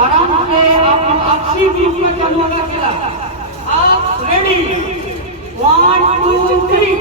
आराम से आपसी बीच में चालू होगा खेला। आप ready? 1 2 3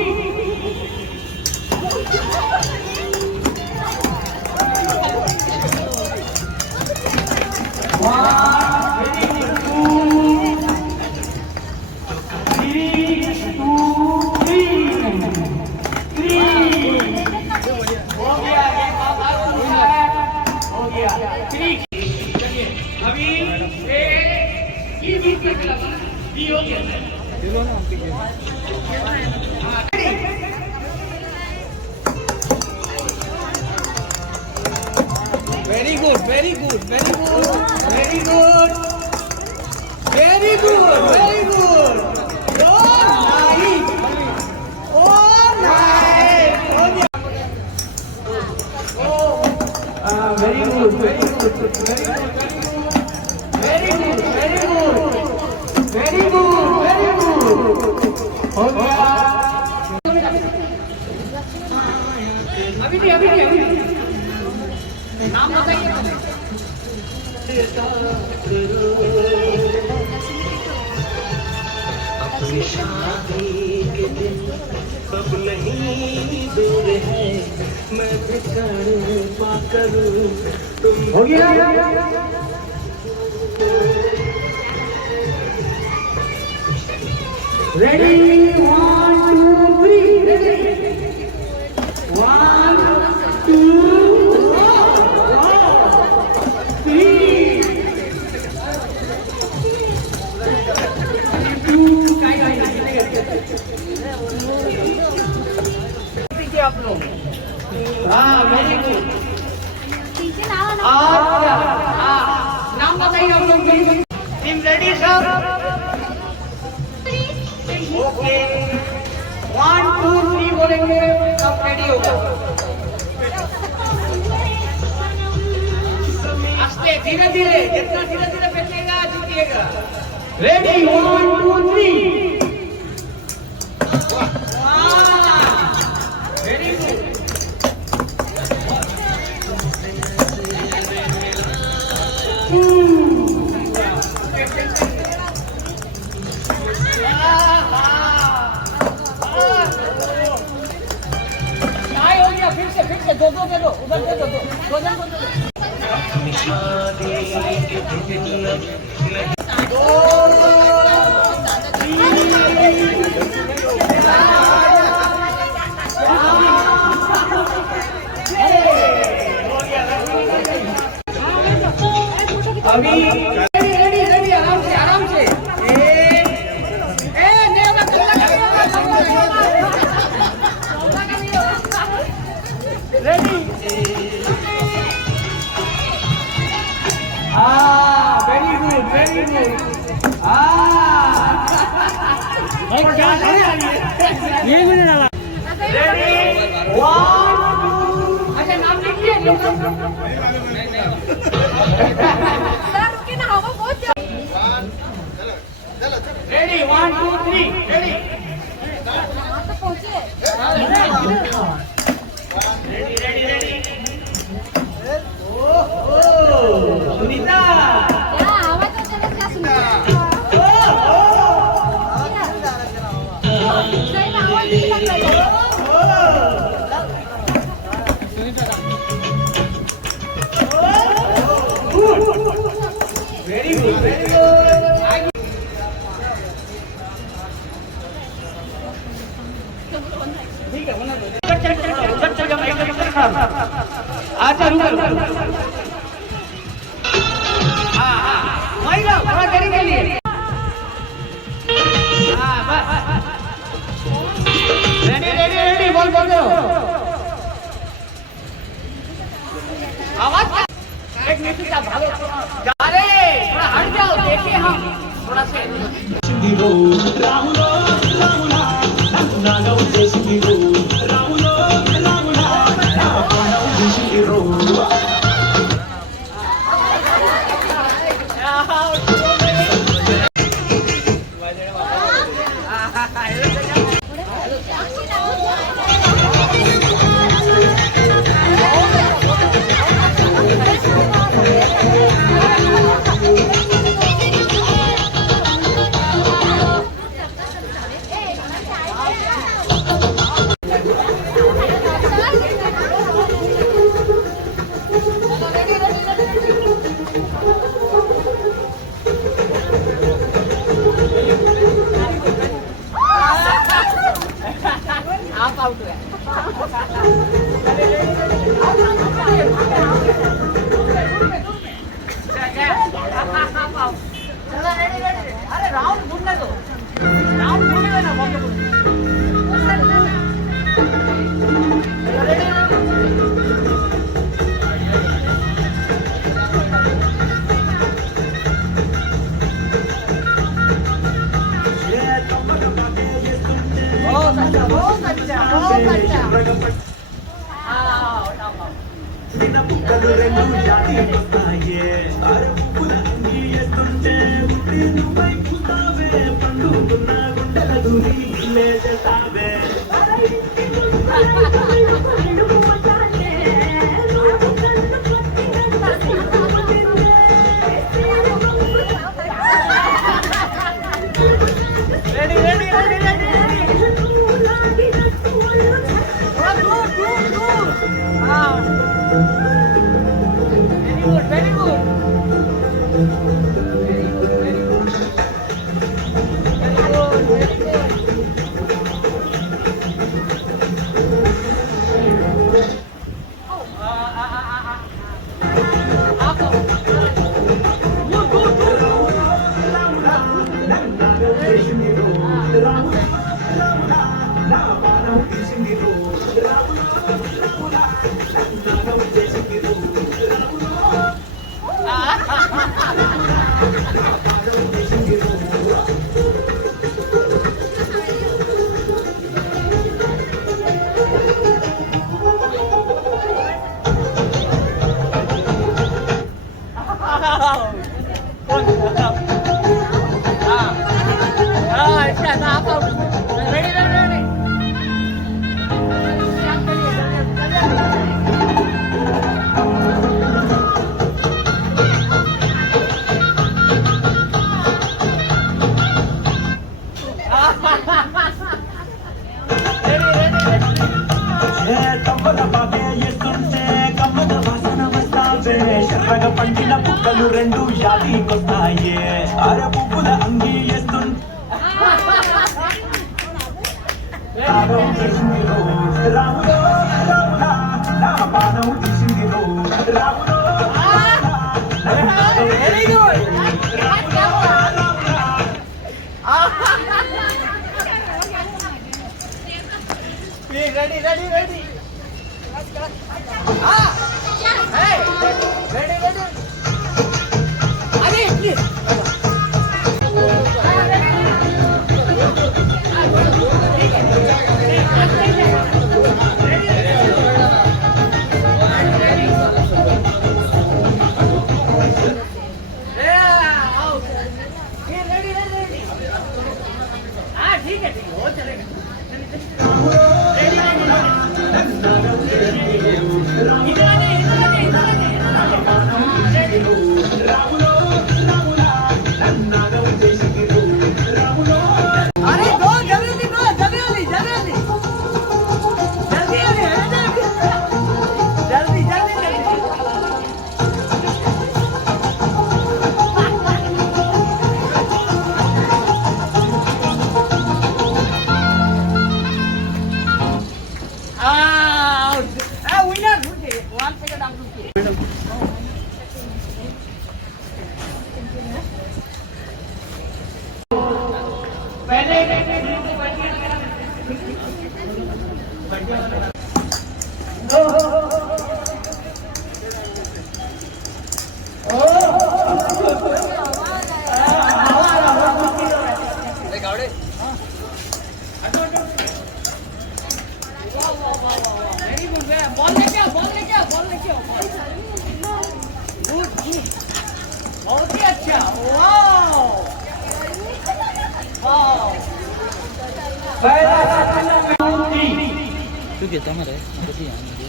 Very good, very good, very good, very good, very good, very good. Oh, nice. Oh, nice. Oh, very good, very good, very good, very good, very good, very good, very good. हो गया। अभी नाम बताइए। अपनी शादी के दिन कब नहीं दूर है, मैं भी पा करूं तुम। हो गया। रेडी 1 2 3 रेडी 1 2 आप लोग। हाँ वेरी गुड। नाम बताइए आप लोग। Team ready sir? ओके 1 2 3 बोलेंगे सब रेडी होगा। आस्ते धीरे धीरे, जितना धीरे धीरे फेंकेगा जीतिएगा। Ready 1 2 3 very good. हो गया। फिर से दो दे दो, उधर दे दो, दो जन को दे दो। अभी रेडी रेडी, आराम से आराम से। Ready. Very good very good. ये भी नहीं डाला। रेडी 1 2। अच्छा नाम लिखिए। Ready 1 2 3 ready. Ready ready ready. Sunita क्या आवाज होता है? क्या सुनता सही में आवाज नहीं लग रहा है। Very good very good. ठीक है बना दो। अच्छा रुको। वही जाओ थोड़ा देरी के लिए। बस रेडी रेडी रेडी बोल दो। आवाज टेक्निक का भालो अरे थोड़ा हट जाओ देखिए हम थोड़ा से राहुलो राहुला नागा उद्देशिकी रो राहुलो राहुला नागा उद्देशिकी रो आप आउट हुए अरे राउंड घूमने दो राउंड घूमने ना बहुत अच्छा very good పండిన పుక్కలు రెండు యాదికొస్తాయే అర పువ్వుల అంగి వేస్తుంటే రాములో రాములా నా పానం తీసిందిరో రాములో very good ready ready ready hey ready ready Ari please ठीक है हो चलेगा કે તમારે પછી આને દે.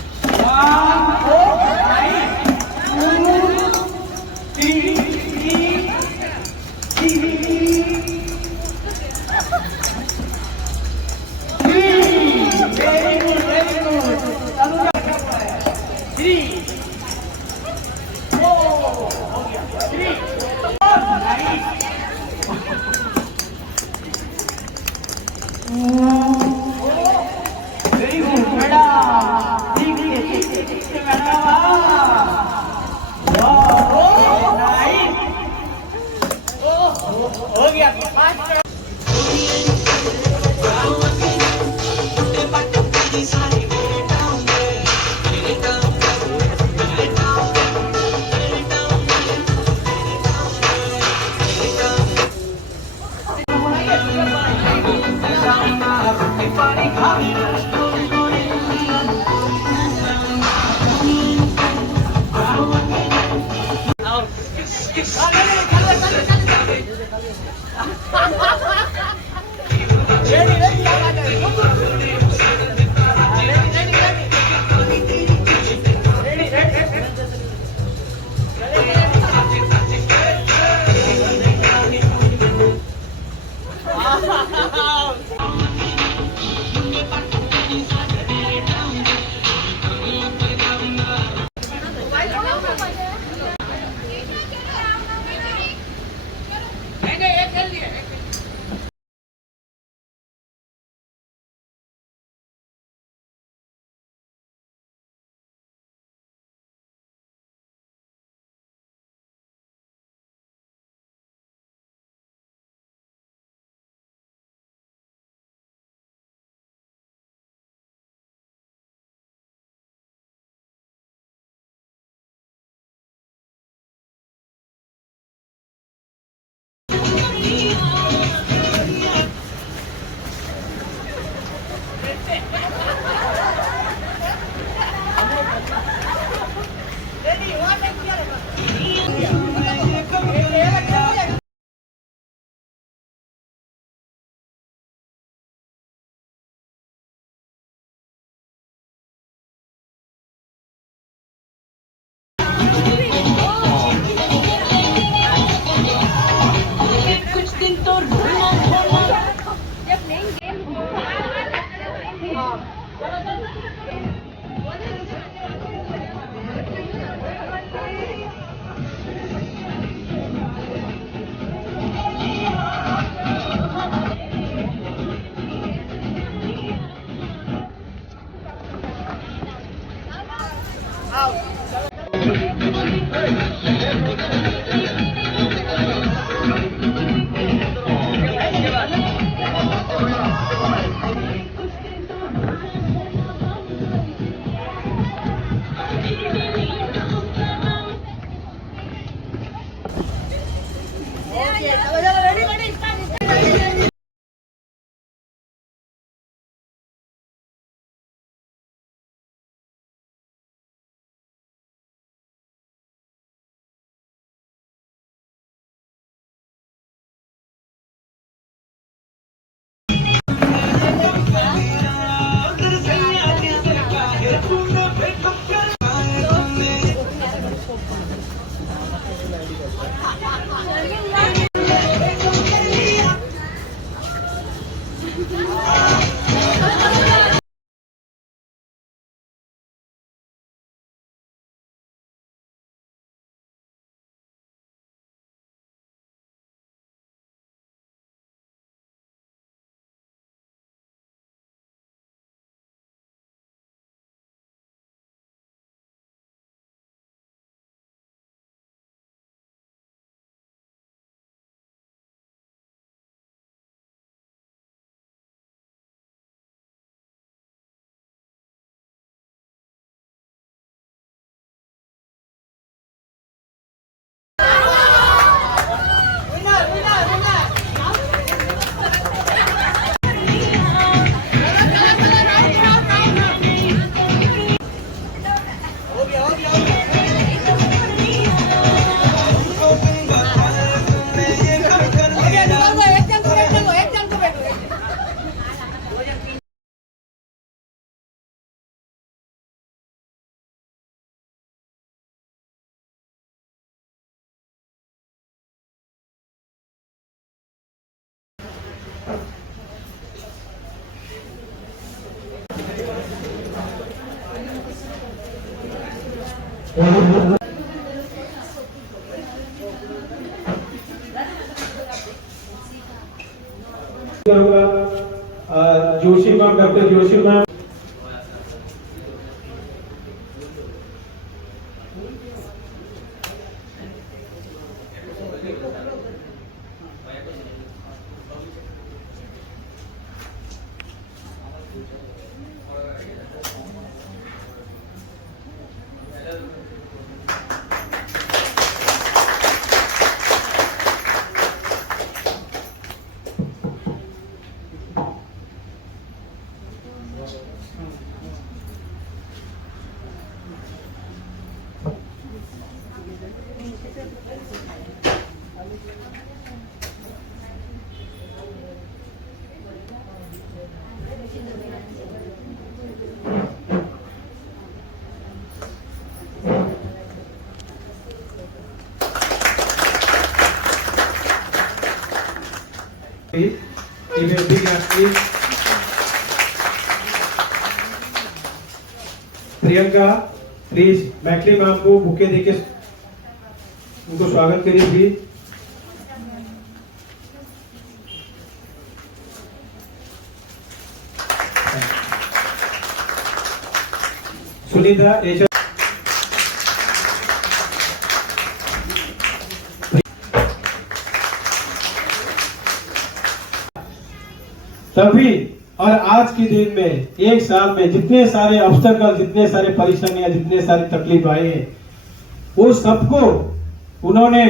来来来，这个。जोशी ma'am, doctor Joshi ma'am. Give a big hand, please. Priyanka please मैकली मैम को बुके देके उनको स्वागत करिए प्लीज। सुनीता एच तभी और आज के दिन में एक साल में जितने सारे ऑब्स्टेकल, जितने सारे परेशानियां, जितने सारे तकलीफ आए हैं, वो सबको उन्होंने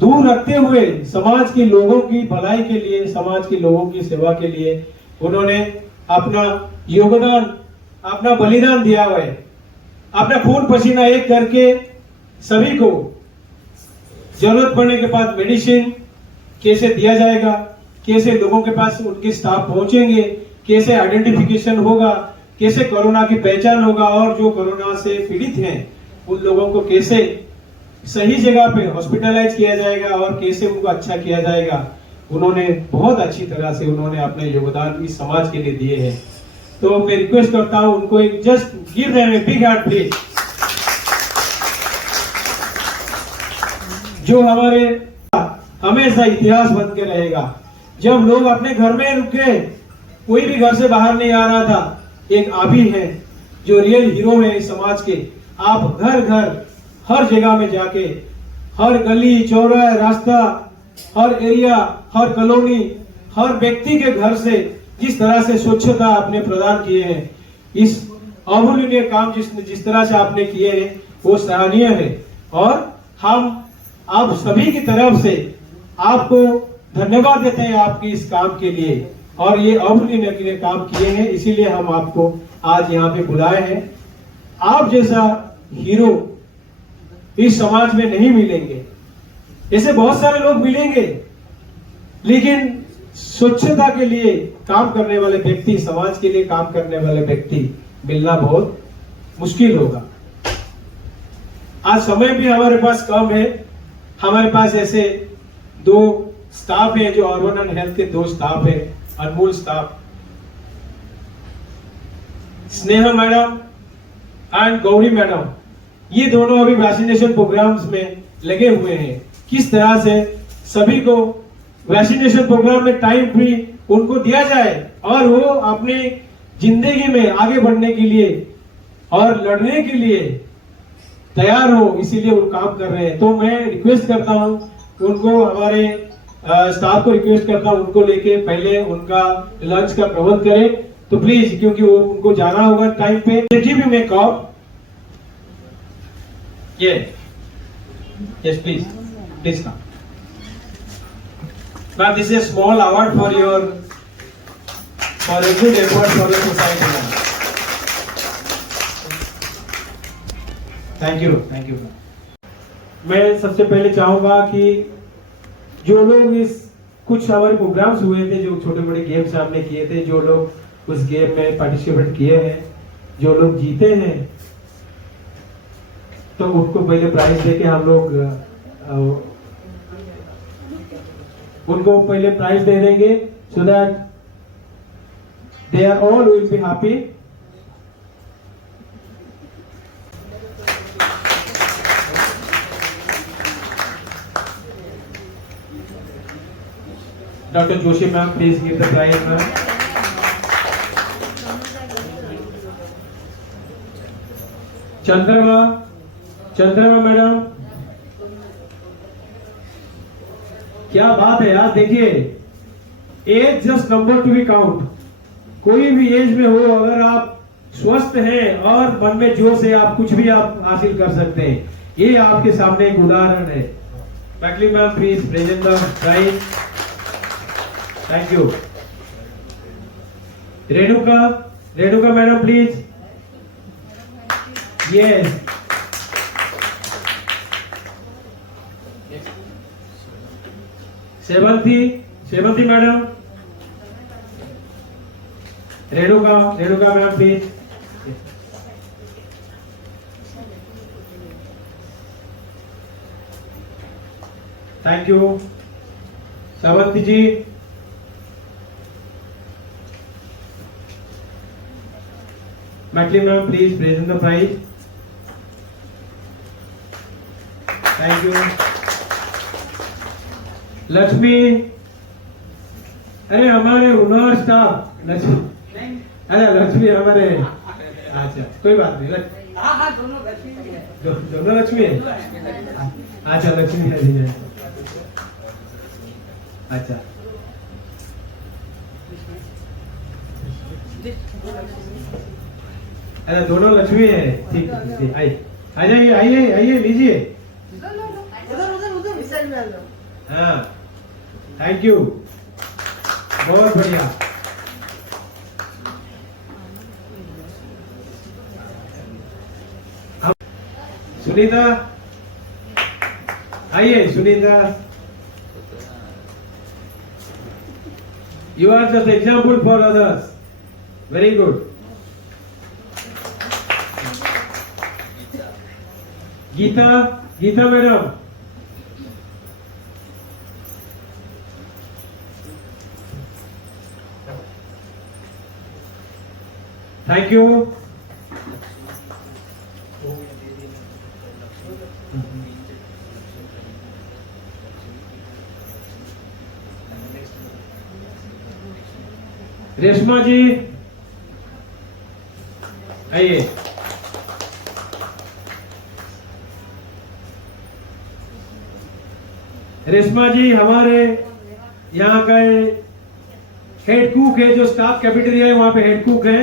दूर रखते हुए समाज के लोगों की भलाई के लिए, समाज के लोगों की सेवा के लिए उन्होंने अपना योगदान, अपना बलिदान दिया हुआ है। अपना खून पसीना एक करके सभी को जरूरत पड़ने के बाद मेडिसिन कैसे दिया जाएगा, कैसे लोगों के पास उनके स्टाफ पहुंचेंगे, कैसे आइडेंटिफिकेशन होगा, कैसे कोरोना की पहचान होगा और जो कोरोना से पीड़ित हैं उन लोगों को कैसे सही जगह पे हॉस्पिटलाइज किया जाएगा और कैसे उनको अच्छा किया जाएगा, उन्होंने बहुत अच्छी तरह से उन्होंने अपने योगदान इस समाज के लिए दिए हैं। तो मैं रिक्वेस्ट करता हूं उनको एक just give them A big hand please. जो हमारे हमेशा इतिहास बन के रहेगा। जब लोग अपने घर में रुके, कोई भी घर से बाहर नहीं आ रहा था, एक आबी है जो रियल हीरो है इस समाज के। आप घर घर हर जगह में जाके, हर गली चौराहे रास्ता, हर एरिया, हर कॉलोनी, हर व्यक्ति के घर से जिस तरह से स्वच्छता आपने प्रदान किए हैं, इस अमूल्य काम जिस तरह से आपने किए हैं वो सराहनीय है और हम आप सभी की तरफ से आपको धन्यवाद देते हैं आपकी इस काम के लिए। और ये अमूल्य काम किए हैं, इसीलिए हम आपको आज यहाँ पे बुलाए हैं। आप जैसा हीरो इस समाज में नहीं मिलेंगे, ऐसे बहुत सारे लोग मिलेंगे, लेकिन स्वच्छता के लिए काम करने वाले व्यक्ति, समाज के लिए काम करने वाले व्यक्ति मिलना बहुत मुश्किल होगा। आज समय भी हमारे पास कम है। हमारे पास ऐसे दो स्टाफ है जो अर्बन एंड हेल्थ के दो स्टाफ है, Anmol staff, Sneha madam and Gauri madam, ये दोनों अभी वैक्सीनेशन प्रोग्राम्स में लगे हुए हैं। किस तरह से सभी को वैक्सीनेशन प्रोग्राम में टाइम भी उनको दिया जाए और वो अपनी जिंदगी में आगे बढ़ने के लिए और लड़ने के लिए तैयार हो, इसीलिए वो काम कर रहे हैं। तो मैं रिक्वेस्ट करता हूं उनको, हमारे स्टाफ को रिक्वेस्ट करता हूं उनको लेके पहले उनका लंच का प्रबंध करें। तो प्लीज, क्योंकि वो उनको जाना होगा टाइम पे। जी भी मैं कॉप yes please come. Now this is a small award for a good effort for the society. Thank you. मैं सबसे पहले चाहूंगा कि जो लोग इस कुछ हमारे प्रोग्राम्स हुए थे, जो छोटे बड़े गेम्स हमने किए थे, जो लोग उस गेम में पार्टिसिपेट किए हैं, जो लोग जीते हैं, तो उनको पहले प्राइज देके हम लोग उनको पहले प्राइज दे देंगे, so that they are all will be happy. Dr. Joshi ma'am, please give the prize ma'am. चंद्रमा मैडम, क्या बात है यार। देखिए, age just number to be count. कोई भी एज में हो, अगर आप स्वस्थ हैं और मन में जोश है, आप कुछ भी आप हासिल कर सकते हैं। ये आपके सामने एक उदाहरण है। मैकली ma'am, please present the prize. Thank you. Renuka madam, please. Yes. Sevanti madam. Renuka madam, please. Thank you. Sevanti ji. मैकली ma'am, please present the prize. Thank you. Lakshmi, अरे हमारे हुनर स्टाफ लक्ष्मी, अरे लक्ष्मी हमारे, अच्छा कोई बात नहीं। दोनों लक्ष्मी है। अच्छा, लक्ष्मी है। अच्छा, अरे दोनों लक्ष्मी है। ठीक है, आइए लीजिए। हाँ, थैंक यू, बहुत बढ़िया। सुनीता, आइए Sunita. You are just example for others. Very good. Geeta madam. Thank you. Reshma ji, आइए। रेशमा जी हमारे यहाँ का हेड कुक है, जो स्टाफ कैफेटेरिया है वहाँ पे हेड कुक है।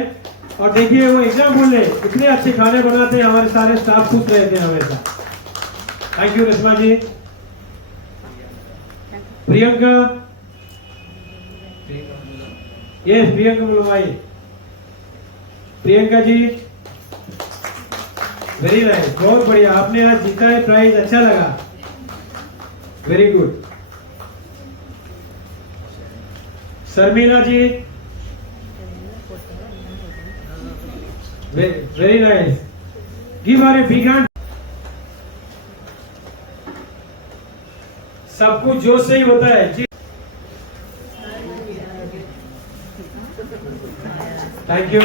और देखिए, वो एग्जाम्पल है, इतने अच्छे खाने बनाते हैं, हमारे सारे स्टाफ खुश रहते हैं हमेशा। Thank you Reshma ji. Priyanka, yes Priyanka Mulwai. Priyanka ji, very nice, बहुत बढ़िया। आपने आज जीता है प्राइज, अच्छा लगा, very good. Sharmila ji, very nice, give her a big hand. सब कुछ जोश से ही होता है जी। Thank you.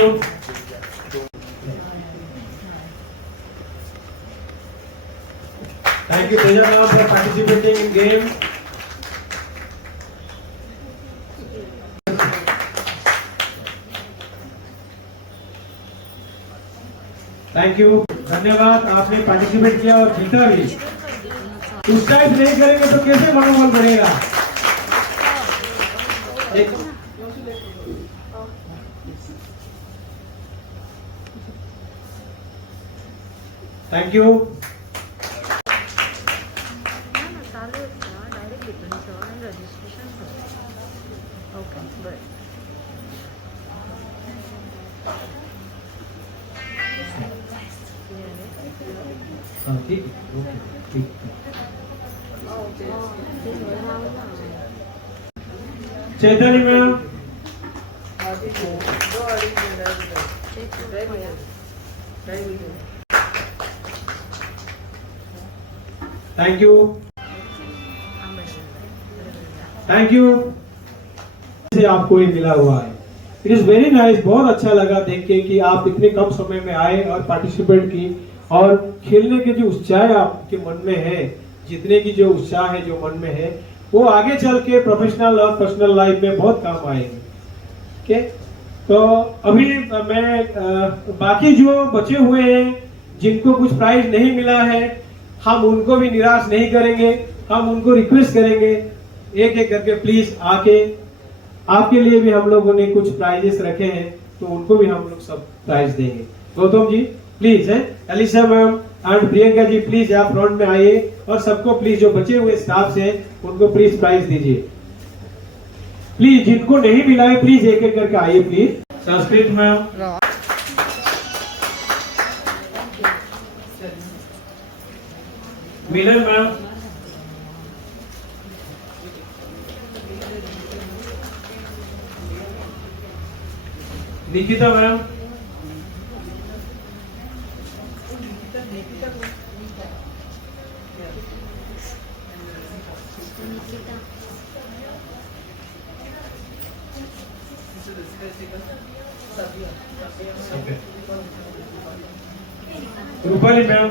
Thank you, Teja ma'am, for participating in game. Thank you, धन्यवाद। आपने पार्टिसिपेट किया और जीता भी। उस टाइप नहीं करेंगे तो कैसे मनोबल बढ़ेगा। Thank you. ठीक, ठीक। Chaitali ma'am, thank you, thank you. से आपको ये मिला हुआ है, इट इज वेरी नाइस। बहुत अच्छा लगा देख के कि आप इतने कम समय में आए और पार्टिसिपेट की, और खेलने के जो उत्साह आपके मन में है, जितने की जो उत्साह है जो मन में है, वो आगे चल के प्रोफेशनल और पर्सनल लाइफ में बहुत काम आएंगे। ओके, तो अभी मैं बाकी जो बचे हुए हैं जिनको कुछ प्राइज नहीं मिला है, हम उनको भी निराश नहीं करेंगे। हम उनको रिक्वेस्ट करेंगे एक एक करके प्लीज आके, आपके लिए भी हम लोगों ने कुछ प्राइजेस रखे हैं, तो उनको भी हम लोग सब प्राइज देंगे। गौतम जी प्लीज है, Alisha ma'am and Priyanka ji please आप फ्रंट में आइए, और सबको प्लीज जो बचे हुए स्टाफ हैं उनको प्लीज प्राइज दीजिए। प्लीज जिनको नहीं मिला है प्लीज एक एक करके आइए please. Sanskrit ma'am, Milan ma'am, Nikita ma'am, Rupali ma'am,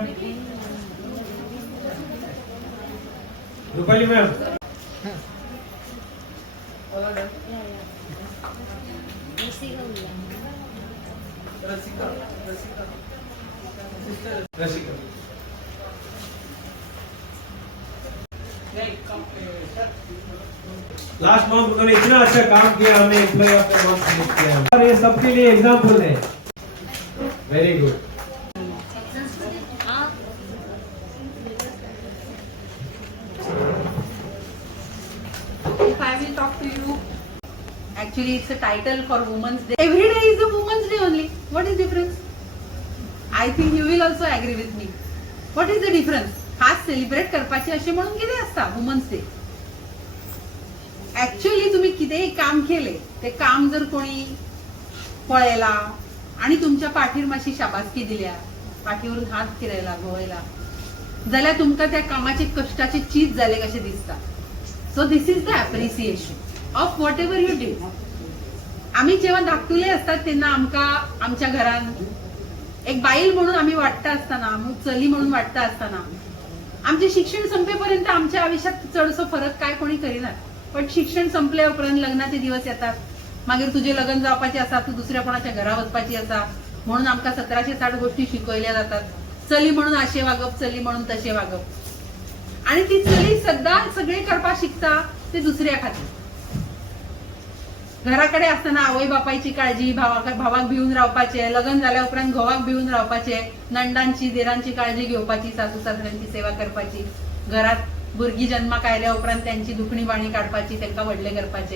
Rupali ma'am, Rasika, last month उन्होंने इतना अच्छा काम किया, हमें employ of the month select किया, और ये सबके लिए एग्जाम्पल है। Very good. If I will talk to you, actually it's a title for Women's Day. Every day is a Women's Day only. What is difference? I think you will also agree with me. What is the difference? खास celebrate करपाचे असे म्हणून किती असता women's day? Actually तुम्ही कितेही काम केले, ते काम जर कोणी पळयला आणि तुमच्या पाठीर मातशी शाबासकी दिल्या, पाठीवरून हात फिरयला घोळयला, जाल्यार तुमकां त्या कामाचे कष्टाचे चीज जाले कशे दिसता. So this is the appreciation of what ever you do. आम्ही जेव्हा धाकटुले असतात तेन्ना आमकां आमच्या घरान एक बाईल म्हणून आम्ही वाटता असताना, चली म्हणून वाटता असताना, आमचे शिक्षण संपेपर्यंत आमच्या आयुष्यात चडसो फरक काय कोणी करिनात. पण शिक्षण संपल्या उपरांत लग्नाचे दिवस येतात, मागीर तुझे लग्न जावपाचे आसा, तू दुसऱ्या कोणाच्या घरा वचपाची आसा, म्हणून आमकां 1760 गोष्टी शिकवल्या जातात. चली म्हणून अशें वागप, चली म्हणून तशें वागप, आणि ती चली सदां सगळे करपाक शिकता ते दुसऱ्या खातीर. घराकडे असताना आवय बापायची काळजी, भावाक भिवून रावपाचे, लग्न जाल्या उपरांत घोवाक भिवून रावपाचे, नंडांची देरांची काळजी घेवपाची, सासू सासऱ्यांची सेवा करपाची, घरात भुरगीं जन्माक आयल्या उपरांत त्यांची दुखणी बाणी काडपाची, तांकां व्हडले करपाचे,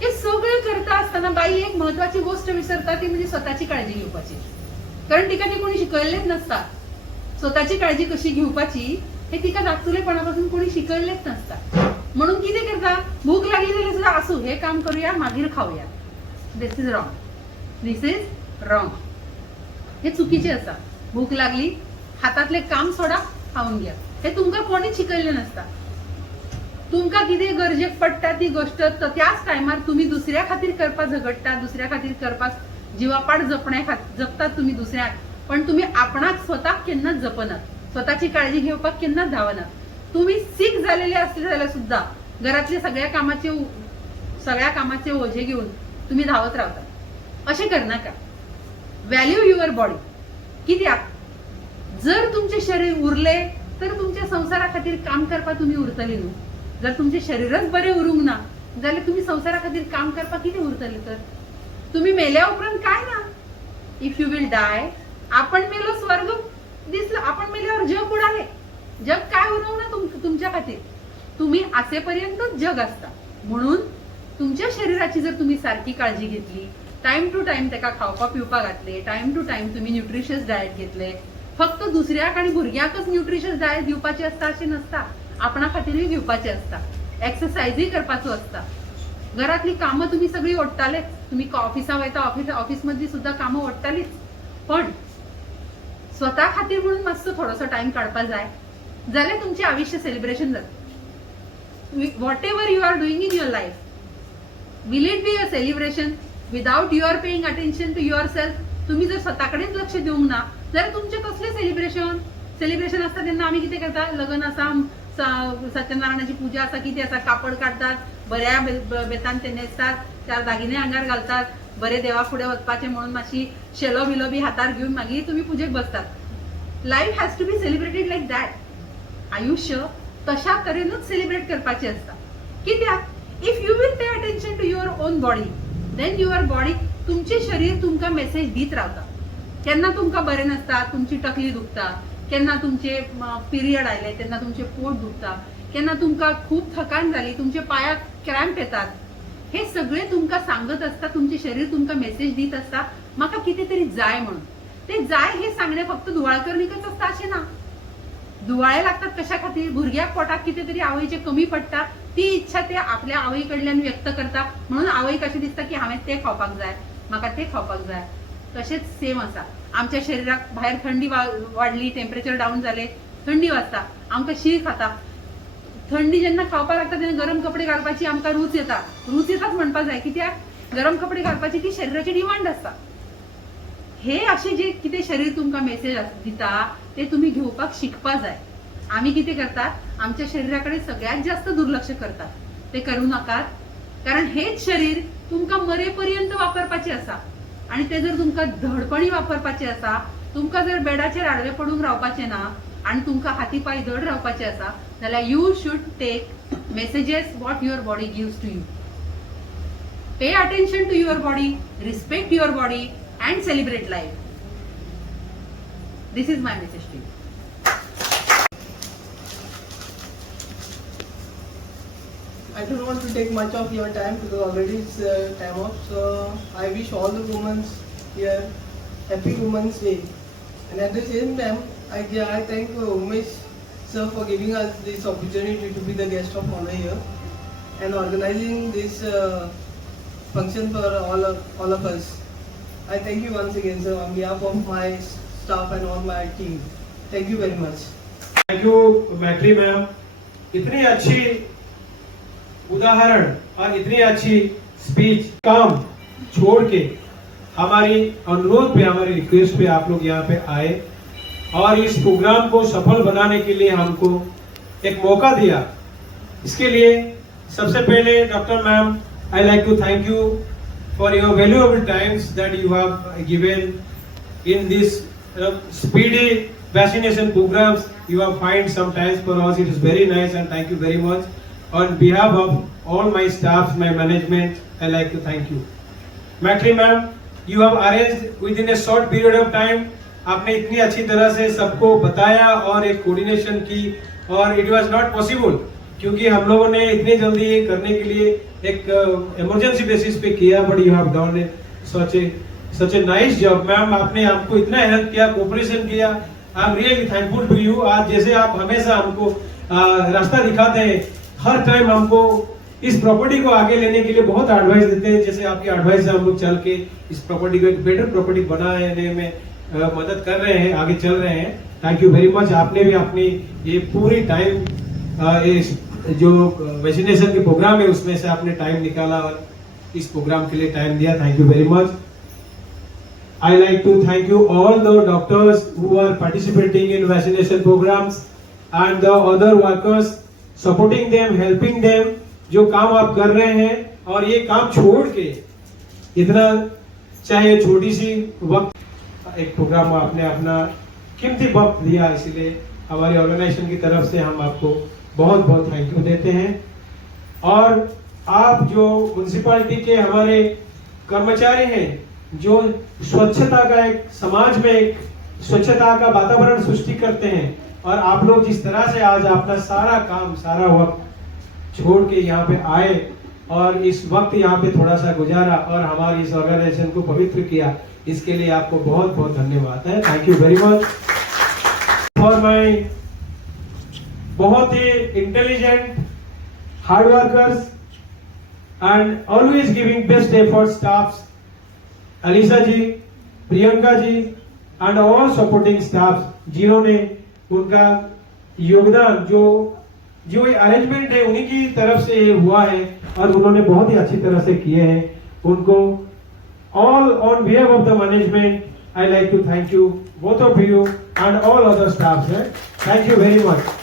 हे सगळें करता असताना बाई एक महत्वाची गोष्ट विसरता, ती म्हणजे स्वताची काळजी घेवपाची. कारण तिका ते कोणी शिकयल्लेच नसता. स्वताची काळजी कशी घेवपाची हे तिका धाकटुलेपणापासून कोणी शिकयल्लेच नसता. म्हणून कितें करता, भूक लागली जाल्यार सुद्धा असू हे काम करूया, मागीर खाऊया. This is wrong. This is wrong. हे चुकीचे आसा. भूक लागली, हातातले काम सोडा, खाऊन घ्या. हे तुमकां कोणीच शिकयल्लें नसता. तुमकां कितें गरजेक पडटा ती गोष्ट त्याच टायमार तुम्ही दुसऱ्या खातीर करपाक झगडटा, दुसऱ्या खातीर करपाक जिवापाड जपतात तुम्ही दुसऱ्याक, पण तुम्ही आपणाक स्वताक केन्नाच जपनात. स्वताची काळजी घेवपाक केन्नाच धावनात. तुम्ही सीख झालेले असले जाल्यार सुद्धा घरातले सगळ्या कामाचे ओझे घेऊन तुम्ही धावत रावता. अशें करनाका. Value your body. कित्याक जर तुमचे शरीर उरले तर तुमच्या संसारा खातीर काम करपाक तुम्ही उरतली न्हू. जर तुमचे शरीरच बरे उरूंक ना जाल्यार तुम्ही संसारा खातीर काम करपाक कितें उरतले. तर तुम्ही मेल्या उपरांत काय ना. इफ यू विल डाय, आपण मेलो स्वर्ग दिसला, आपण मेल्यावर जग उडाले. जग काय उरवं ना तुमच्या खातीर. तुम्ही असेपर्यंतच जग असता. म्हणून तुमच्या शरीराची जर तुम्ही सारखी काळजी घेतली, टाइम टू टाइम त्याका खावपाक पिवपाक घातले, टाइम टू टाइम तुम्ही न्यूट्रिशियस डायट घेतले, फक्त दुसऱ्याक आणि भुरग्याकच न्यूट्रिशियस डायट दिवपाचे असता असे नसता, आपणा खातीरय घेवपाचे असता. एक्सरसाइजय करपाचो असता. घरातली कामं तुम्ही सगळी ओडटाले. तुम्ही ऑफिसाक वयता, ऑफिस मधली सुद्धा कामं ओडटालीच, पण स्वतः खातीर म्हणून मातसो थोडोसो टाइम काडपा जाय, जाल्यार तुमचे आयुष्य सेलिब्रेशन जाता. Whatever you are doing in your life, will it be a celebration without you are paying attention to yourself. तुम्ही जर स्वतःकडेच लक्ष देऊंक ना जाल्यार तुमचे कसले सेलिब्रेशन असता. तेन्ना आम्ही कितें करता, लग्न आसा, सत्यनारायणाची पूजा असा किती असा कापड काढतात बऱ्या बेतान ते न्हेसतात चार दागिने आंगार घालतात बरे देवा फुडें वचपाचे म्हणून मातशी शेलो बिलो बी हातार घेऊन मागीर तुम्ही पूजेक बसतात life has to be celebrated like that आयुष्य तशा तरेनूच सेलिब्रेट करपाचे असता कित्याक if you will pay attention to your own body then your body तुमचे शरीर तुमकां मेसेज दीत रावता केन्ना तुमकां बरें नासता तुमची तकली दुखता केन्ना तुमचे पिरियड आयले तेन्ना तुमचे पोट दुखता केन्ना तुमकां खूब थकान जाली तुमचे पायाक क्रॅम्प येतात हे सगळे तुमकां सांगत असता तुमचे शरीर तुमकां मेसेज दीत असता म्हाका कितें तरी जाय म्हणून ते जाय हे सांगणे फक्त दुवाळकरणीकच असता अशें ना दुवाळे लागतात कशा खातीर भुरग्याक पोटाक कितें तरी आवयचे कमी पडटा ती इच्छा ते आपल्या आवय कडल्यान व्यक्त करता म्हणून आवयक अशें दिसता की हांवें तें खावपाक जाय म्हाका तें खावपाक जाय तशेंच सेम आसा आमच्या शरिराक भायर थंडी वाडली टेम्परेचर डाऊन जाले थंडी वाजता आमकां शीर खाता थंडी जेन्ना खावपाक लागता तेन्ना गरम कपडे घालपाची आमकां रूच येताच म्हणपाक जाय कित्याक गरम कपडे घालपाची ती शरिराची डिमांड आसता हे अशें जे कितें शरीर तुमकां मेसेज दिता ते तुमी घेवपाक शिकपा जाय आमी कितें करतात आमच्या शरिरा कडेन सगळ्यात जास्त दुर्लक्ष करतात ते करूं नाकात कारण हेच शरीर तुमकां मरे पर्यंत वापरपाचें आसा आणि ते जर तुमकां धडपणी वापरपाचें आसा तुमकां जर बेडाचेर आडवे पडून रावपाचें ना आणि तुमकां हाती पाय धड रावपाचें आसा जाल्यार you should take messages what your body gives to you pay attention to your body respect your body and celebrate life. This is my message to you. I don't want to take much of your time because already it's time off. So I wish all the women here happy Women's Day. And at the same time, I thank Umesh sir for giving us this opportunity to be the guest of honor here and organizing this function for all of us. I thank you once again, sir, on behalf of my staff and all my team. Thank you very much. Thank you मैत्री ma'am इतनी अच्छी उदाहरण और इतनी अच्छी speech काम छोड़ के हमारी अनुरोध पे हमारी रिक्वेस्ट पे आप लोग यहाँ पे आए और इस प्रोग्राम को सफल बनाने के लिए हमको एक मौका दिया इसके लिए सबसे पहले doctor ma'am I like to thank you for your valuable times that you have given in this speedy vaccination programs. You have find some times for us. It is very nice and thank you very much. On behalf of all my staff, my management, I like to thank you. Matri ma'am, you have arranged within a short period of time. आपने इतनी अच्छी तरह से सबको बताया और एक coordination की और it was not possible क्योंकि हम लोगों ने इतनी जल्दी करने के लिए एक इमरजेंसी बेसिस पे किया but you have done such a nice job ma'am आपने हमको इतना हेल्प किया कोऑपरेशन किया I am really thankful to you आज जैसे आप हमेशा हमको रास्ता दिखाते हैं हर टाइम हमको इस प्रॉपर्टी को आगे लेने के लिए बहुत एडवाइस देते हैं जैसे आपकी एडवाइस से हम लोग चल के इस प्रॉपर्टी को एक बेटर प्रॉपर्टी बनाने में मदद कर रहे हैं आगे चल रहे हैं थैंक यू वेरी मच आपने भी अपनी ये पूरी टाइम जो वैक्सीनेशन के प्रोग्राम है उसमें से आपने टाइम निकाला और इस प्रोग्राम के लिए टाइम दिया thank you very much I like to thank you all the doctors who are participating in vaccination programmes and the other workers supporting them helping them जो काम आप कर रहे हैं और ये काम छोड़ के इतना चाहे छोटी सी वक्त एक प्रोग्राम आपने अपना कीमती वक्त दिया इसलिए हमारी ऑर्गेनाइजेशन की तरफ से हम आपको बहुत बहुत थैंक यू देते हैं और आप जो म्युनिसिपैलिटी के हमारे कर्मचारी हैं जो स्वच्छता का एक समाज में एक स्वच्छता का वातावरण सृष्टि करते हैं और आप लोग जिस तरह से आज अपना सारा काम सारा वक्त छोड़ के यहाँ पे आए और इस वक्त यहाँ पे थोड़ा सा गुजारा और हमारी इस ऑर्गेनाइजेशन को पवित्र किया इसके लिए आपको बहुत बहुत धन्यवाद है thank you very much for my बहुत ही intelligent hard workers and always giving best effort staffs Alisa ji Priyanka ji and all supporting staff जिन्होंने उनका योगदान जो अरेंजमेंट है उन्हीं की तरफ से ये हुआ है और उन्होंने बहुत ही अच्छी तरह से किए हैं उनको all on behalf of the management I like to thank you both of you and all other staff thank you very much